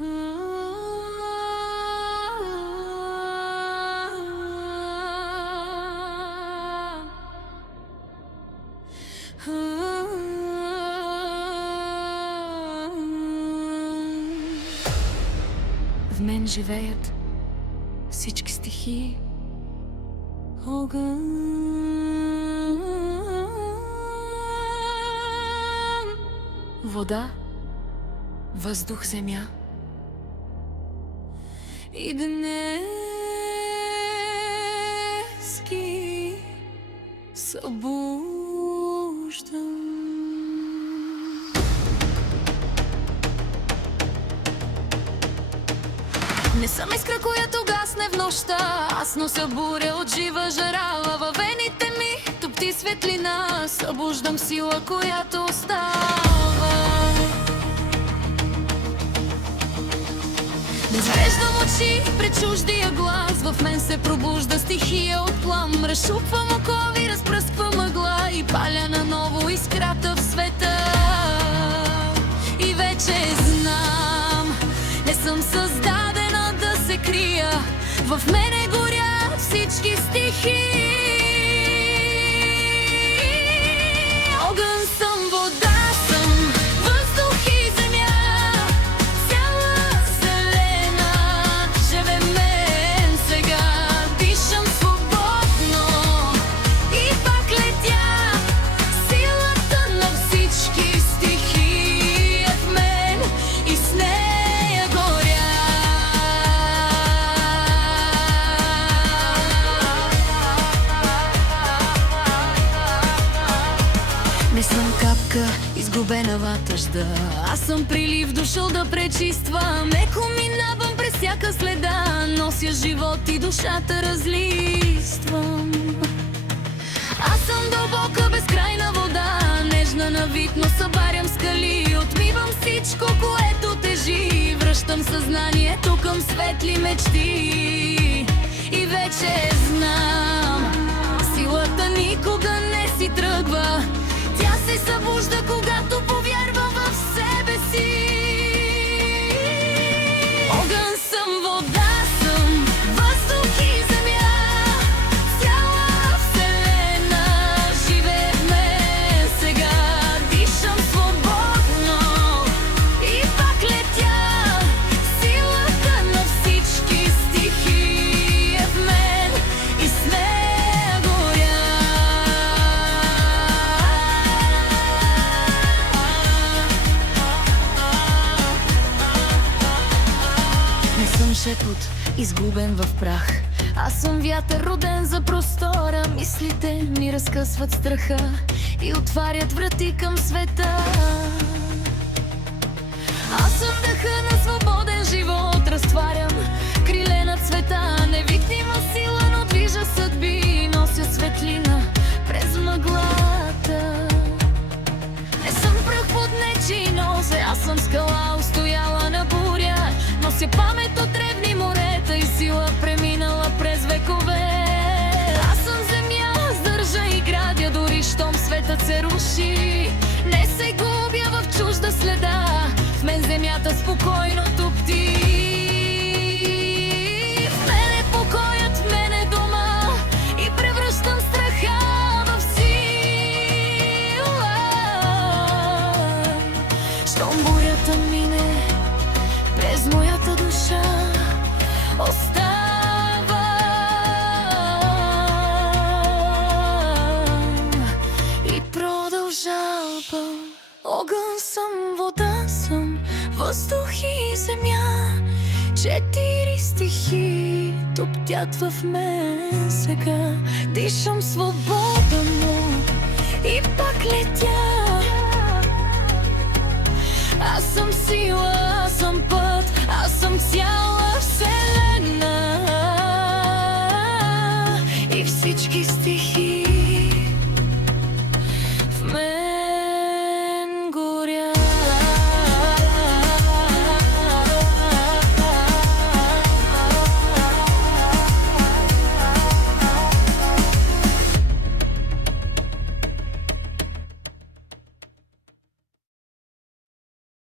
В мен живеят всички стихии. Огън, вода, въздух, земя. И днески събуждам. Не съм искра, която гасне в нощта. Аз нося буря от жива жара. Във вените ми топти светлина. Събуждам сила, която остава. Не звеждам очи пред чуждия глас. В мен се пробужда стихия от плам. Разшупвам окови, разпръсквам мъгла и паля наново искрата в света. И вече знам, не съм създадена да се крия. В мене горят всички стихии. Огън съм, вода съм, въздух и земя. Цяла вселена живе в мен сега. Дишам свободно и пак летя. Силата на всички стихии е в мен и с нея горя. Не съм капка, изгубена ватъжда. Аз съм прилив, дошъл да пречиствам. Леко минавам през всяка следа. Нося живот и душата разлиствам. Аз съм дълбока, безкрайна вода. Нежна на вид, но събарям скали. Отмивам всичко, което тежи. Връщам съзнанието към светли мечти. И вече знам, силата никога не си тръгва. Тя се събужда, когато повярва в себе си. Огън съм, вода съм, въздух и земя. Цяла вселена живее в мен сега. Дишам свободно и пак летя. Силата на всички стихии е в мен и с нея горя. Не съм шепот, изгубен в прах. Аз съм вятър, роден за простора. Мислите ми разкъсват страха и отварят врати към света. Аз съм дъха на свободен живот. Разтварям криле на цвета. Невидима сила, но движа съдби. Нося светлина през мъглата. Не съм пръх под нечий нозе. Аз съм скала, устояла на буря. Нося памет от древни морета и сила, преминала през векове. Аз съм земя, сдържа и градя, дори щом светът се руши. Не се губя в чужда следа. В мен земята спокойно топти. В мен е покоят, в мен е дома. И превръщам страха в сила. Щом бурята мине, през моята душа оставам и продължавам. Огън съм, вода съм, въздух и земя. Четири стихии топтят в мен сега. Дишам свободно и пак летя. Аз съм сила, аз съм път, аз съм цяла